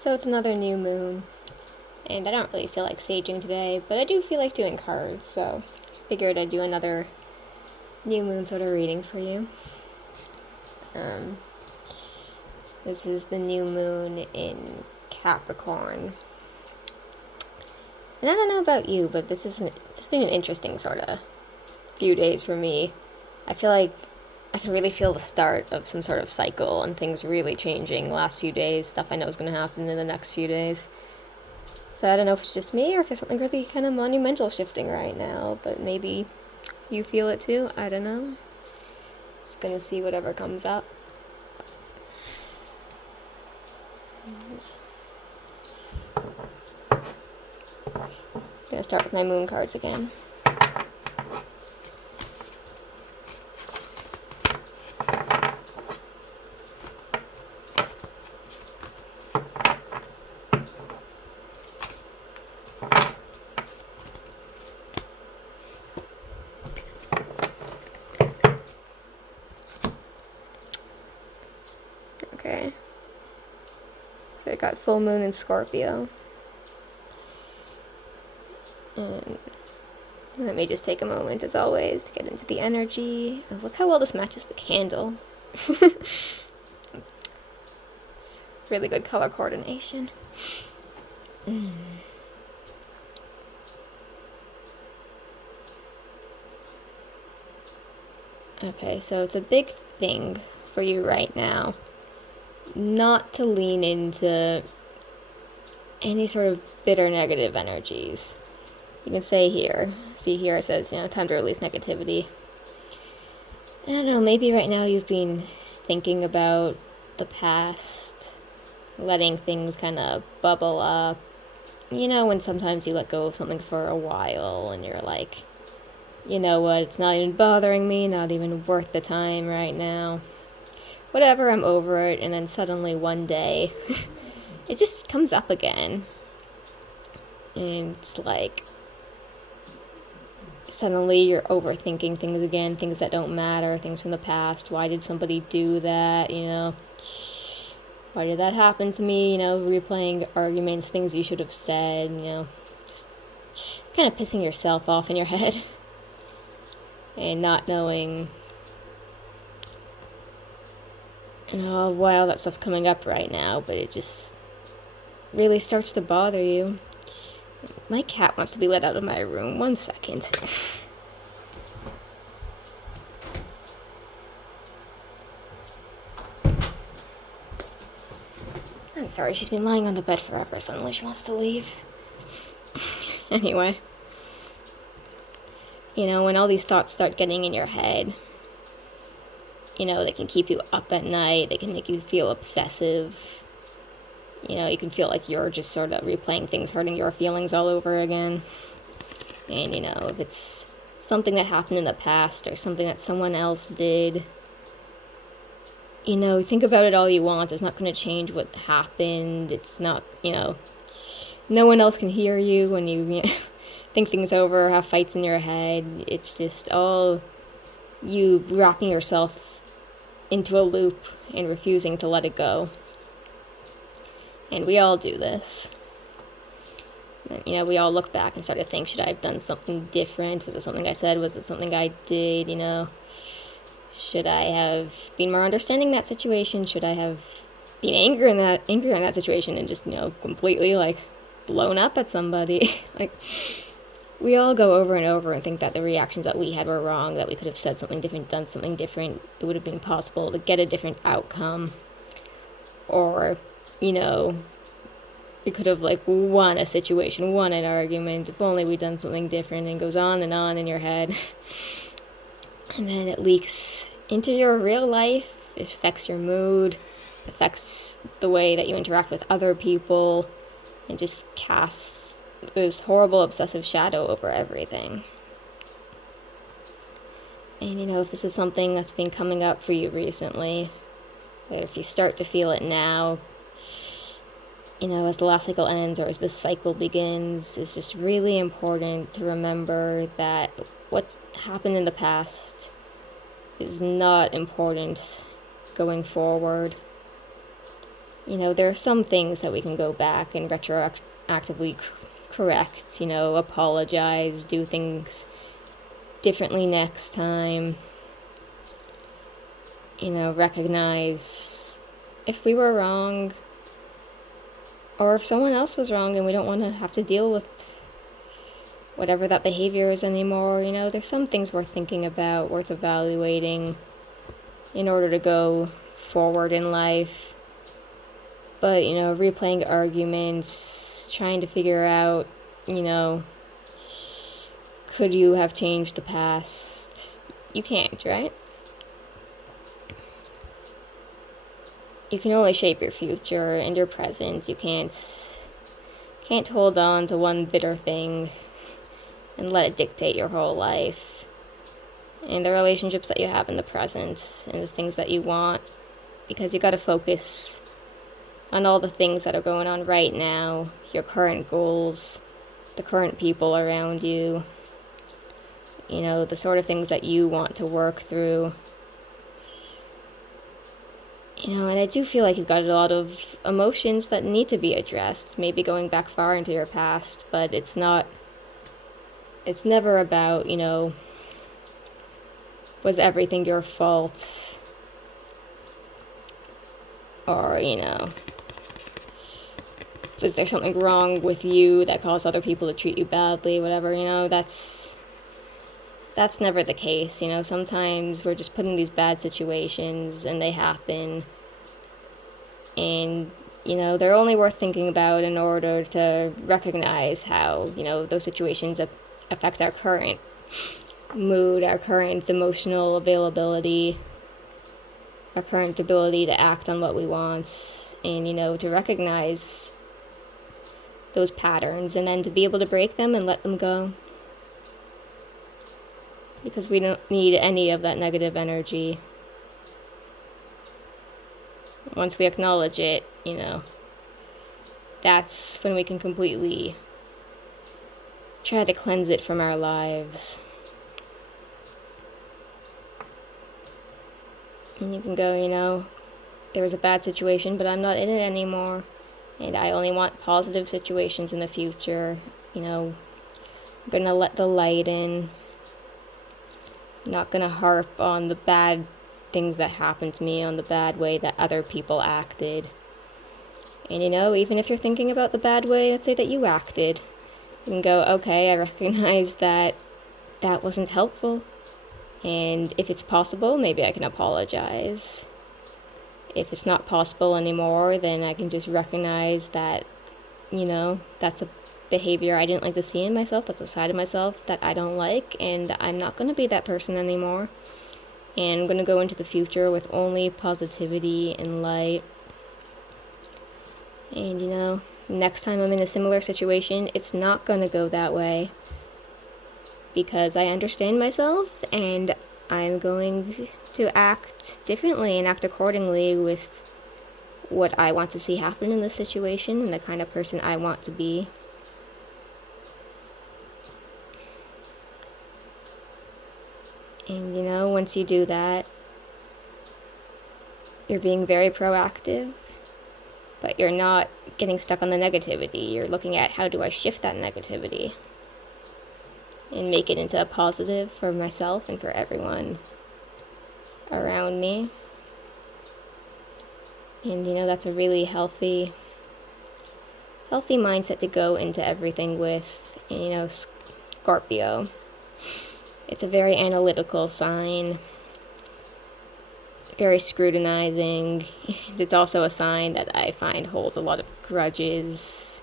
So it's another new moon, and I don't really feel like saging today, but I do feel like doing cards, so figured I'd do another new moon sort of reading for you. This is the new moon in Capricorn. And I don't know about you, but this has been an interesting sort of few days for me. I feel like I can really feel the start of some sort of cycle and things really changing the last few days, stuff I know is going to happen in the next few days. So I don't know if it's just me or if there's something really kind of monumental shifting right now, but maybe you feel it too. I don't know. Just going to see whatever comes up. I'm going to start with my moon cards again. Okay. So I got full moon in Scorpio. And let me just take a moment, as always, to get into the energy. Oh, look how well this matches the candle. It's really good color coordination. Okay, so it's a big thing for you right now not to lean into any sort of bitter negative energies. You can see here it says, time to release negativity. I don't know, maybe right now you've been thinking about the past, letting things kind of bubble up. When sometimes you let go of something for a while and you're like, you know what, it's not even bothering me, not even worth the time right now. Whatever, I'm over it, and then suddenly one day, it just comes up again. And it's like, suddenly you're overthinking things again, things that don't matter, things from the past. Why did somebody do that, Why did that happen to me, replaying arguments, things you should have said, just kind of pissing yourself off in your head. And not knowing, why all that stuff's coming up right now, but it just really starts to bother you. My cat wants to be let out of my room. 1 second. I'm sorry, she's been lying on the bed forever. Suddenly she wants to leave. Anyway. When all these thoughts start getting in your head, they can keep you up at night. They can make you feel obsessive. You can feel like you're just sort of replaying things, hurting your feelings all over again. And, if it's something that happened in the past or something that someone else did, think about it all you want. It's not going to change what happened. It's not, no one else can hear you when you think things over, have fights in your head. It's just all you wrapping yourself into a loop and refusing to let it go. And we all do this. And, we all look back and start to think, should I have done something different? Was it something I said? Was it something I did? Should I have been more understanding in that situation? Should I have been angry in that situation and just, completely, blown up at somebody? We all go over and over and think that the reactions that we had were wrong, that we could have said something different, done something different. It would have been possible to get a different outcome. Or, we could have, won a situation, won an argument, if only we'd done something different, and goes on in your head. And then it leaks into your real life. It affects your mood, affects the way that you interact with other people, and just casts this horrible obsessive shadow over everything. And if this is something that's been coming up for you recently, or if you start to feel it now, as the last cycle ends or as this cycle begins, it's just really important to remember that what's happened in the past is not important going forward. There are some things that we can go back and retroactively correct, apologize, do things differently next time, recognize if we were wrong or if someone else was wrong and we don't want to have to deal with whatever that behavior is anymore. There's some things worth thinking about, worth evaluating in order to go forward in life. But, replaying arguments, trying to figure out, could you have changed the past? You can't, right? You can only shape your future and your present. You can't hold on to one bitter thing and let it dictate your whole life. And the relationships that you have in the present and the things that you want, because you got to focus on all the things that are going on right now, your current goals, the current people around you, the sort of things that you want to work through. And I do feel like you've got a lot of emotions that need to be addressed, maybe going back far into your past, but it's never about, was everything your fault? Or, was there something wrong with you that caused other people to treat you badly, whatever, that's never the case. Sometimes we're just put in these bad situations and they happen, and they're only worth thinking about in order to recognize how those situations affect our current mood, our current emotional availability, our current ability to act on what we want, and to recognize those patterns and then to be able to break them and let them go. Because we don't need any of that negative energy. Once we acknowledge it, that's when we can completely try to cleanse it from our lives. And you can go, there was a bad situation, but I'm not in it anymore. And I only want positive situations in the future. I'm going to let the light in. I'm not going to harp on the bad things that happened to me, on the bad way that other people acted. And even if you're thinking about the bad way, let's say that you acted, you can go, okay, I recognize that wasn't helpful. And if it's possible, maybe I can apologize. If it's not possible anymore, then I can just recognize that, that's a behavior I didn't like to see in myself, that's a side of myself that I don't like, and I'm not going to be that person anymore. And I'm going to go into the future with only positivity and light. And, next time I'm in a similar situation, it's not going to go that way. Because I understand myself, and I'm going to act differently and act accordingly with what I want to see happen in this situation and the kind of person I want to be. And, once you do that, you're being very proactive, but you're not getting stuck on the negativity. You're looking at, how do I shift that negativity and make it into a positive for myself and for everyone around me. And, that's a really healthy mindset to go into everything with. And, Scorpio, it's a very analytical sign, very scrutinizing. It's also a sign that I find holds a lot of grudges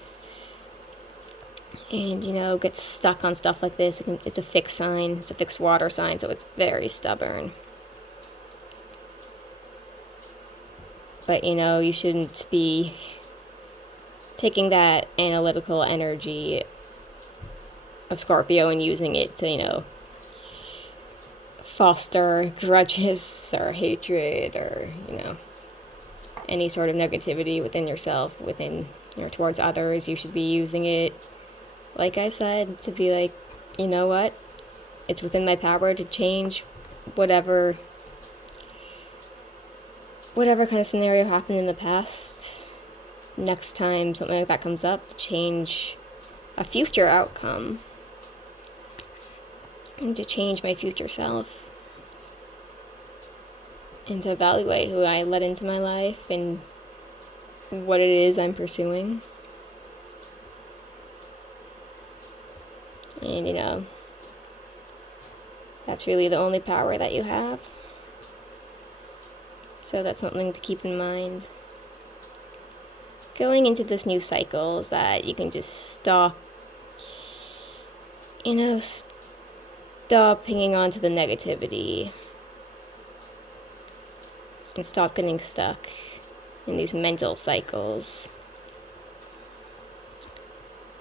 and, gets stuck on stuff like this. It's a fixed sign. It's a fixed water sign, so it's very stubborn. But, you shouldn't be taking that analytical energy of Scorpio and using it to, foster grudges or hatred or, any sort of negativity within yourself, towards others. You should be using it, like I said, to be like, what? It's within my power to change whatever kind of scenario happened in the past. next time something like that comes up, to change a future outcome and to change my future self and to evaluate who I let into my life and what it is I'm pursuing. And, that's really the only power that you have. So that's something to keep in mind. Going into this new cycle is that you can just stop hanging on to the negativity and stop getting stuck in these mental cycles.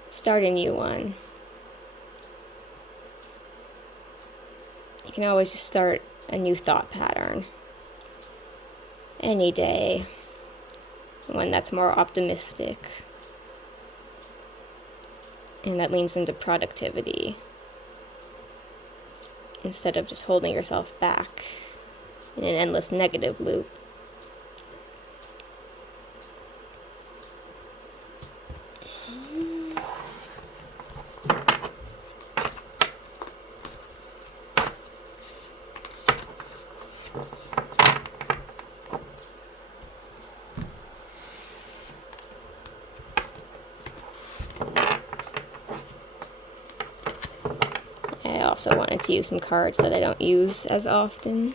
Start a new one. You can always just start a new thought pattern any day, one that's more optimistic and that leans into productivity instead of just holding yourself back in an endless negative loop. I also wanted to use some cards that I don't use as often.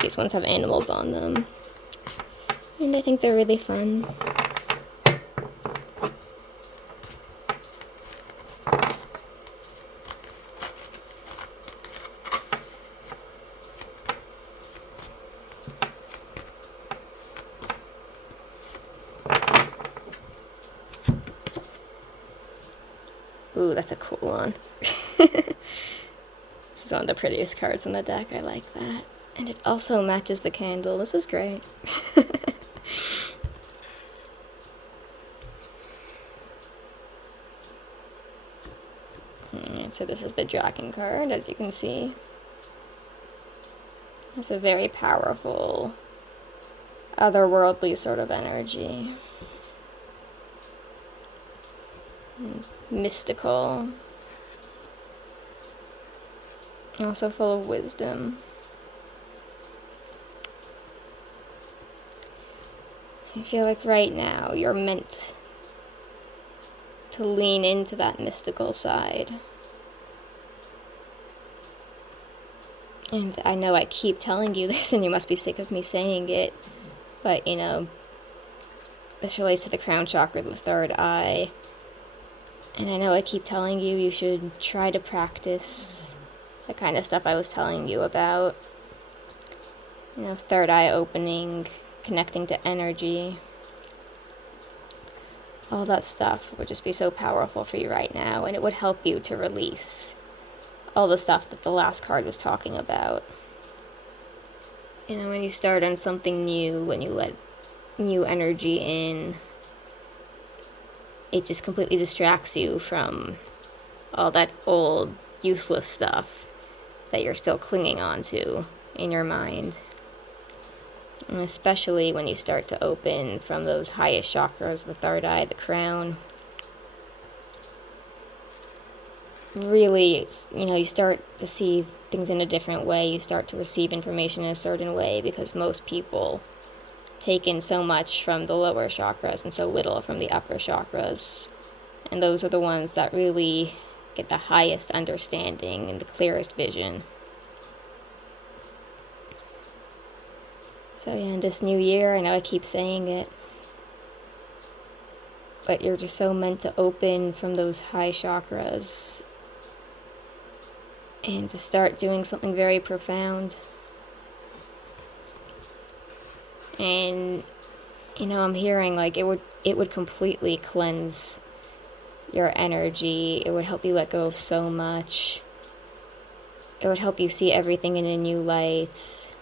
These ones have animals on them, and I think they're really fun. Ooh, that's a cool one. This is one of the prettiest cards on the deck. I like that. And it also matches the candle. This is great. Alright, so this is the Dragon card, as you can see. It's a very powerful, otherworldly sort of energy. Mystical. Also full of wisdom. I feel like right now you're meant to lean into that mystical side. And I know I keep telling you this and you must be sick of me saying it, but this relates to the crown chakra, the third eye. And I know I keep telling you you should try to practice the kind of stuff I was telling you about. Third eye opening, connecting to energy. All that stuff would just be so powerful for you right now, and it would help you to release all the stuff that the last card was talking about. When you start on something new, when you let new energy in, it just completely distracts you from all that old, useless stuff that you're still clinging on to in your mind. And especially when you start to open from those highest chakras, the third eye, the crown. Really, you start to see things in a different way. You start to receive information in a certain way because most people take in so much from the lower chakras and so little from the upper chakras. And those are the ones that really get the highest understanding and the clearest vision. So in this new year, I know I keep saying it, but you're just so meant to open from those high chakras and to start doing something very profound. And I'm hearing like it would completely cleanse your energy. It would help you let go of so much. It would help you see everything in a new light.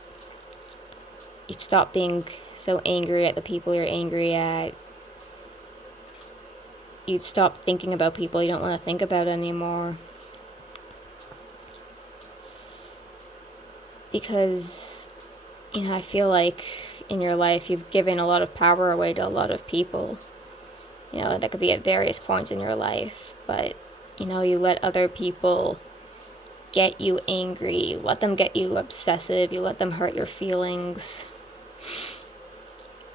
You'd stop being so angry at the people you're angry at. You'd stop thinking about people you don't want to think about anymore. Because, I feel like in your life you've given a lot of power away to a lot of people. That could be at various points in your life, but, you let other people get you angry, you let them get you obsessive, you let them hurt your feelings.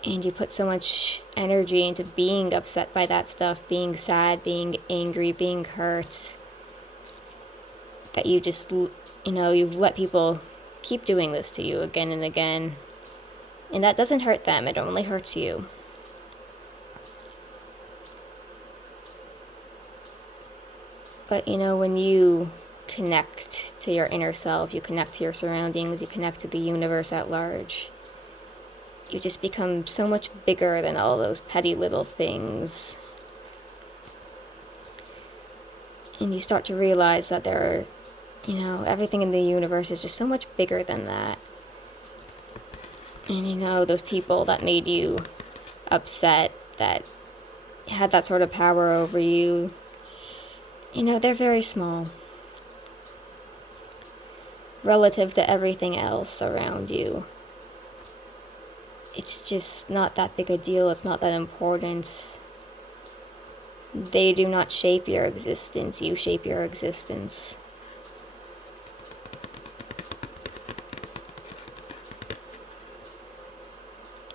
And you put so much energy into being upset by that stuff, being sad, being angry, being hurt, that you just, you've let people keep doing this to you again and again. And that doesn't hurt them, it only hurts you. But, when you connect to your inner self, you connect to your surroundings, you connect to the universe at large, you just become so much bigger than all those petty little things. And you start to realize that there are, everything in the universe is just so much bigger than that. And those people that made you upset, that had that sort of power over you, they're very small relative to everything else around you. It's just not that big a deal, it's not that important. They do not shape your existence, you shape your existence.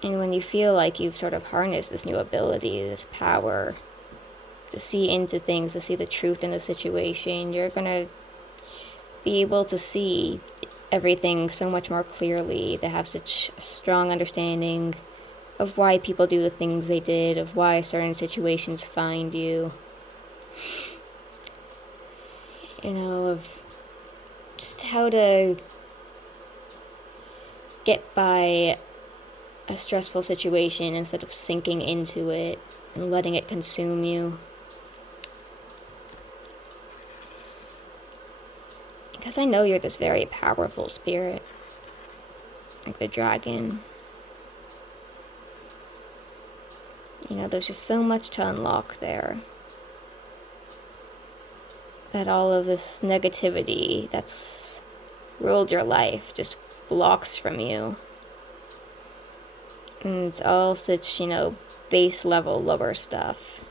And when you feel like you've sort of harnessed this new ability, this power to see into things, to see the truth in the situation, you're going to be able to see everything so much more clearly, to have such a strong understanding of why people do the things they did, of why certain situations find you, of just how to get by a stressful situation instead of sinking into it and letting it consume you. Because I know you're this very powerful spirit, like the dragon. There's just so much to unlock there. That all of this negativity that's ruled your life just blocks from you. And it's all such, base level, lower stuff.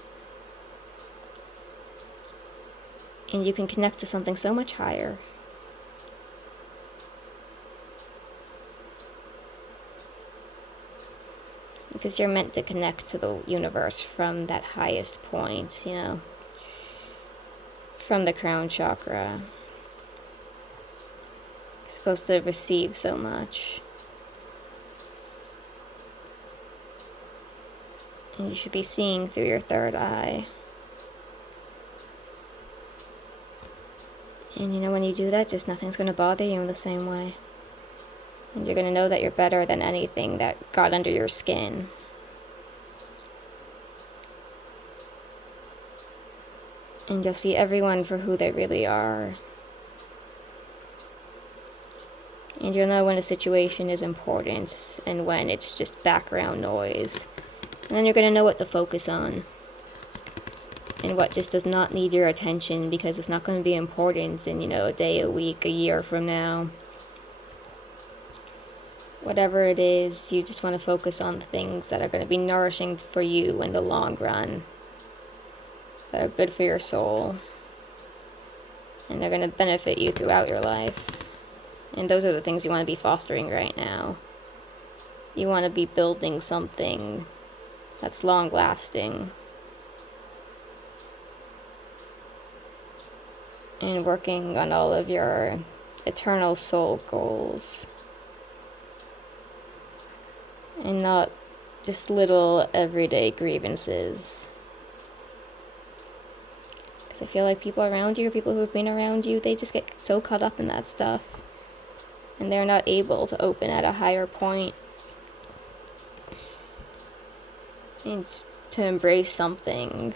And you can connect to something so much higher. Because you're meant to connect to the universe from that highest point, from the crown chakra. You're supposed to receive so much. And you should be seeing through your third eye. And when you do that, just nothing's going to bother you in the same way. And you're going to know that you're better than anything that got under your skin. And you'll see everyone for who they really are. And you'll know when a situation is important and when it's just background noise. And then you're going to know what to focus on. And what just does not need your attention because it's not going to be important in, a day, a week, a year from now. Whatever it is, you just want to focus on the things that are going to be nourishing for you in the long run. That are good for your soul. And they're going to benefit you throughout your life. And those are the things you want to be fostering right now. You want to be building something that's long-lasting. And working on all of your eternal soul goals. And not just little everyday grievances. Because I feel like people around you, or people who have been around you, they just get so caught up in that stuff. And they're not able to open at a higher point. And to embrace something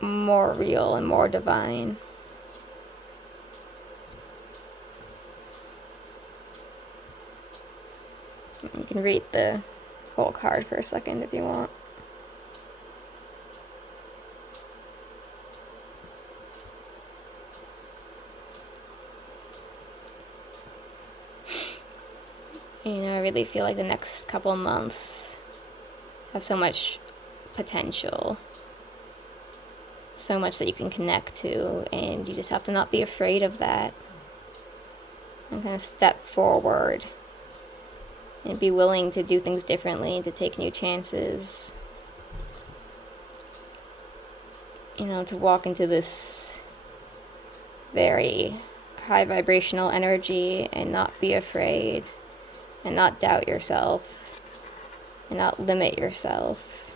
more real and more divine. You can read the whole card for a second if you want. I really feel like the next couple months have so much potential, so much that you can connect to, and you just have to not be afraid of that and kind of step forward and be willing to do things differently and to take new chances. To walk into this very high vibrational energy and not be afraid and not doubt yourself and not limit yourself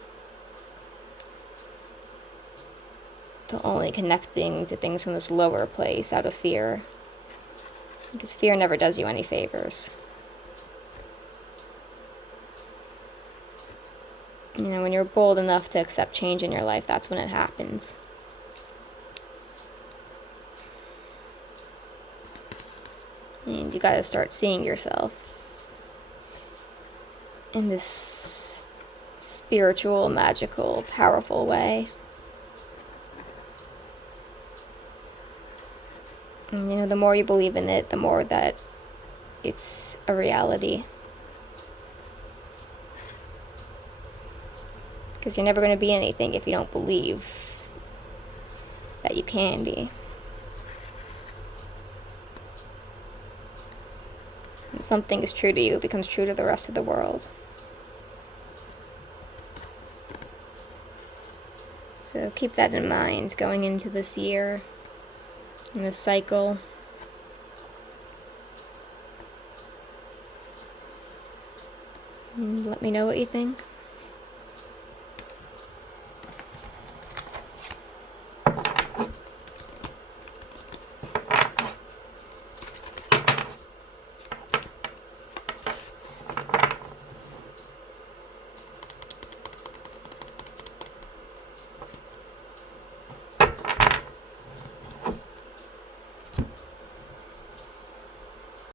to only connecting to things from this lower place out of fear, because fear never does you any favors. When you're bold enough to accept change in your life, that's when it happens. And you gotta start seeing yourself in this spiritual, magical, powerful way. And the more you believe in it, the more that it's a reality. Because you're never going to be anything if you don't believe that you can be. When something is true to you, it becomes true to the rest of the world. So keep that in mind going into this year, in this cycle. And let me know what you think.